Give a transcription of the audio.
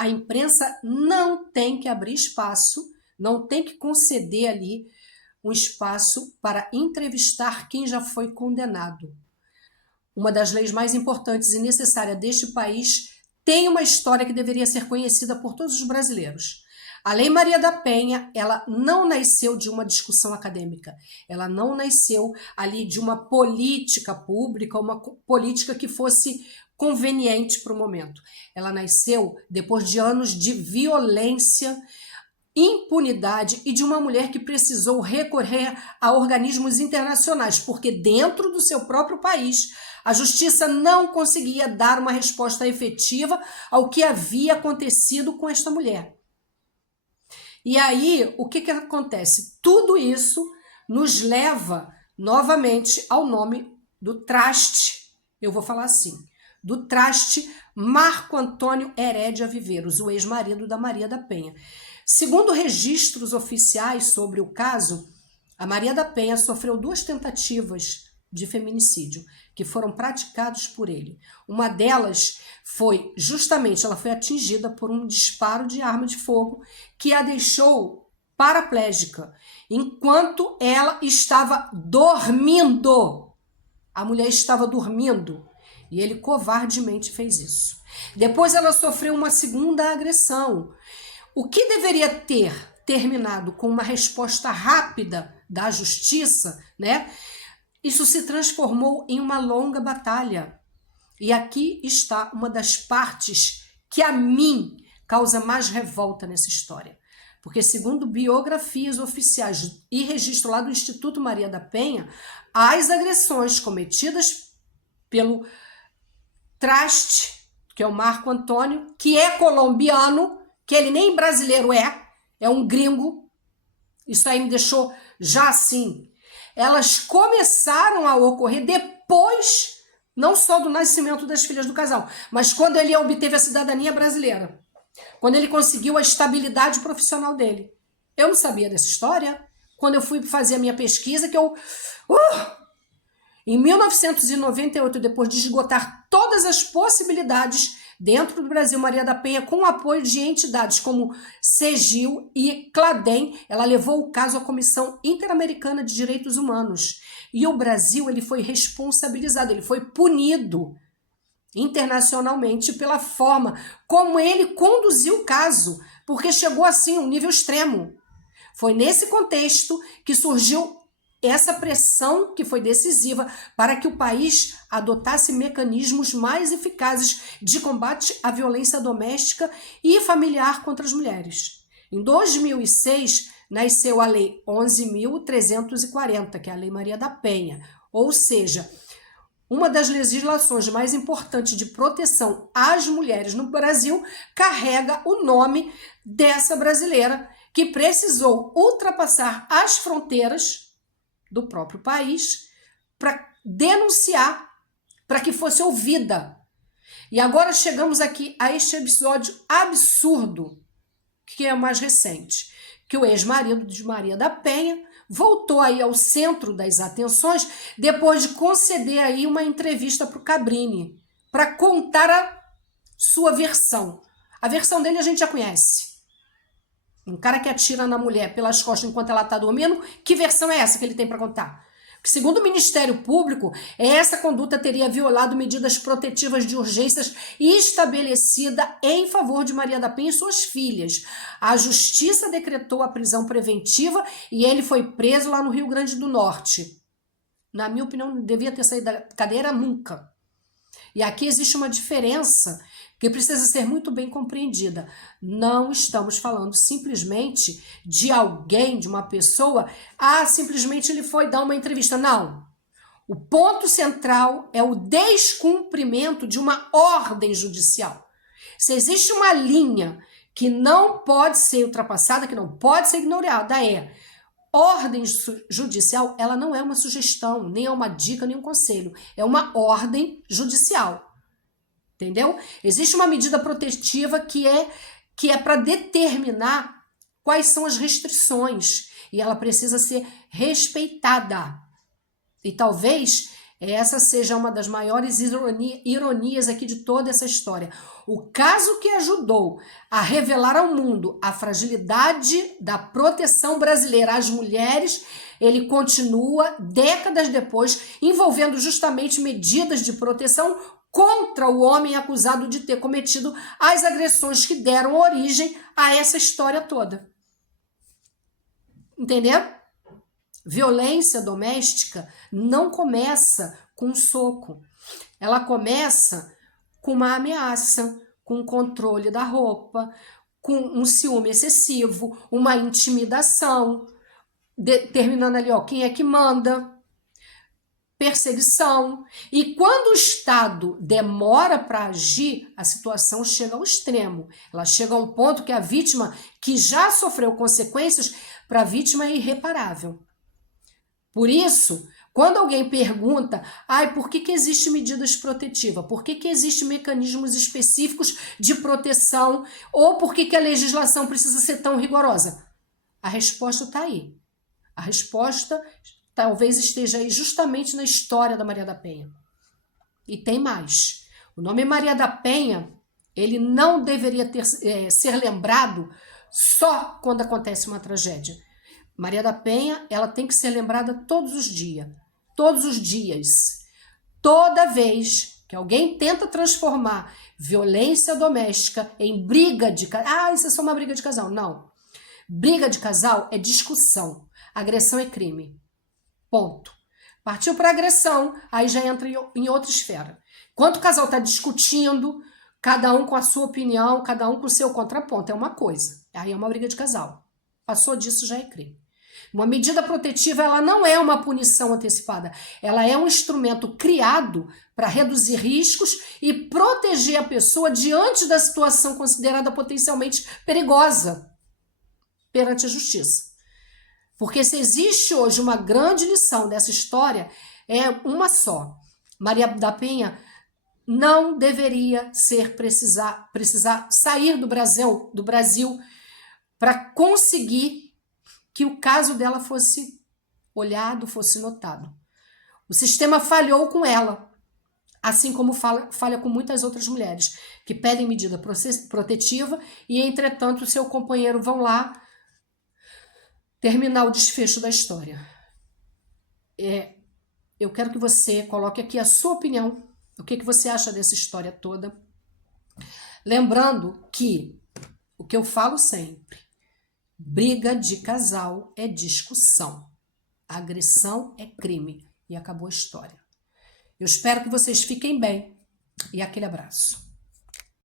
A imprensa não tem que abrir espaço, não tem que conceder ali um espaço para entrevistar quem já foi condenado. Uma das leis mais importantes e necessárias deste país tem uma história que deveria ser conhecida por todos os brasileiros. A Lei Maria da Penha, ela não nasceu de uma discussão acadêmica, ela não nasceu ali de uma política pública, uma política que fosse conveniente para o momento. Ela nasceu depois de anos de violência, impunidade e de uma mulher que precisou recorrer a organismos internacionais, porque dentro do seu próprio país a justiça não conseguia dar uma resposta efetiva ao que havia acontecido com esta mulher. E aí, o que acontece? Tudo isso nos leva novamente ao nome do traste, eu vou falar assim, do traste Marco Antônio Herédia Viveiros, o ex-marido da Maria da Penha. Segundo registros oficiais sobre o caso, a Maria da Penha sofreu 2 tentativas de feminicídio que foram praticados por ele. Uma delas foi justamente, ela foi atingida por um disparo de arma de fogo que a deixou paraplégica enquanto ela estava dormindo. A mulher estava dormindo e ele covardemente fez isso. Depois ela sofreu uma segunda agressão. O que deveria ter terminado com uma resposta rápida da justiça, né? Isso se transformou em uma longa batalha. E aqui está uma das partes que a mim causa mais revolta nessa história. Porque segundo biografias oficiais e registro lá do Instituto Maria da Penha, as agressões cometidas pelo traste, que é o Marco Antônio, que é colombiano, que ele nem brasileiro é um gringo, isso aí me deixou já assim. Elas começaram a ocorrer depois, não só do nascimento das filhas do casal, mas quando ele obteve a cidadania brasileira, quando ele conseguiu a estabilidade profissional dele. Eu não sabia dessa história. Quando eu fui fazer a minha pesquisa, que eu... Em 1998, depois de esgotar todas as possibilidades dentro do Brasil, Maria da Penha, com o apoio de entidades como CEGIL e CLADEM, ela levou o caso à Comissão Interamericana de Direitos Humanos. E o Brasil, ele foi responsabilizado, ele foi punido internacionalmente pela forma como ele conduziu o caso, porque chegou assim a um nível extremo. Foi nesse contexto que surgiu essa pressão que foi decisiva para que o país adotasse mecanismos mais eficazes de combate à violência doméstica e familiar contra as mulheres. Em 2006, nasceu a Lei 11.340, que é a Lei Maria da Penha, ou seja, uma das legislações mais importantes de proteção às mulheres no Brasil carrega o nome dessa brasileira que precisou ultrapassar as fronteiras do próprio país para denunciar, para que fosse ouvida. E agora chegamos aqui a este episódio absurdo, que é o mais recente, que o ex-marido de Maria da Penha voltou aí ao centro das atenções depois de conceder aí uma entrevista para o Cabrini, para contar a sua versão. A versão dele a gente já conhece. Um cara que atira na mulher pelas costas enquanto ela está dormindo, que versão é essa que ele tem para contar? Porque, segundo o Ministério Público, essa conduta teria violado medidas protetivas de urgências estabelecida em favor de Maria da Penha e suas filhas. A Justiça decretou a prisão preventiva e ele foi preso lá no Rio Grande do Norte. Na minha opinião, não devia ter saído da cadeira nunca. E aqui existe uma diferença que precisa ser muito bem compreendida. Não estamos falando simplesmente de alguém, de uma pessoa, simplesmente ele foi dar uma entrevista. Não. O ponto central é o descumprimento de uma ordem judicial. Se existe uma linha que não pode ser ultrapassada, que não pode ser ignorada, ordem judicial, ela não é uma sugestão, nem é uma dica, nem um conselho. É uma ordem judicial. Entendeu? Existe uma medida protetiva que é para determinar quais são as restrições e ela precisa ser respeitada. E talvez essa seja uma das maiores ironias aqui de toda essa história. O caso que ajudou a revelar ao mundo a fragilidade da proteção brasileira às mulheres, ele continua, décadas depois, envolvendo justamente medidas de proteção contra o homem acusado de ter cometido as agressões que deram origem a essa história toda. Entendeu? Violência doméstica não começa com um soco. Ela começa com uma ameaça, com o controle da roupa, com um ciúme excessivo, uma intimidação, determinando ali, ó, quem é que manda, perseguição. E quando o Estado demora para agir, a situação chega ao extremo. Ela chega a um ponto que a vítima, que já sofreu consequências, para a vítima é irreparável. Por isso, quando alguém pergunta, por que existe medidas protetivas? Por que existem mecanismos específicos de proteção? Ou por que a legislação precisa ser tão rigorosa? A resposta está aí. A resposta talvez esteja aí justamente na história da Maria da Penha. E tem mais. O nome Maria da Penha, ele não deveria ser lembrado só quando acontece uma tragédia. Maria da Penha, ela tem que ser lembrada todos os dias. Todos os dias. Toda vez que alguém tenta transformar violência doméstica em briga de casal. Isso é só uma briga de casal. Não. Briga de casal é discussão. Agressão é crime. Ponto. Partiu para agressão, aí já entra em outra esfera. Quando o casal está discutindo, cada um com a sua opinião, cada um com o seu contraponto, é uma coisa. Aí é uma briga de casal. Passou disso, já é crime. Uma medida protetiva, ela não é uma punição antecipada. Ela é um instrumento criado para reduzir riscos e proteger a pessoa diante da situação considerada potencialmente perigosa perante a justiça. Porque se existe hoje uma grande lição dessa história, é uma só. Maria da Penha não deveria precisar sair do Brasil para conseguir que o caso dela fosse olhado, fosse notado. O sistema falhou com ela, assim como falha com muitas outras mulheres que pedem medida protetiva e, entretanto, o seu companheiro vão lá terminar o desfecho da história. Eu quero que você coloque aqui a sua opinião, o que você acha dessa história toda. Lembrando que, o que eu falo sempre, briga de casal é discussão. Agressão é crime. E acabou a história. Eu espero que vocês fiquem bem. E aquele abraço.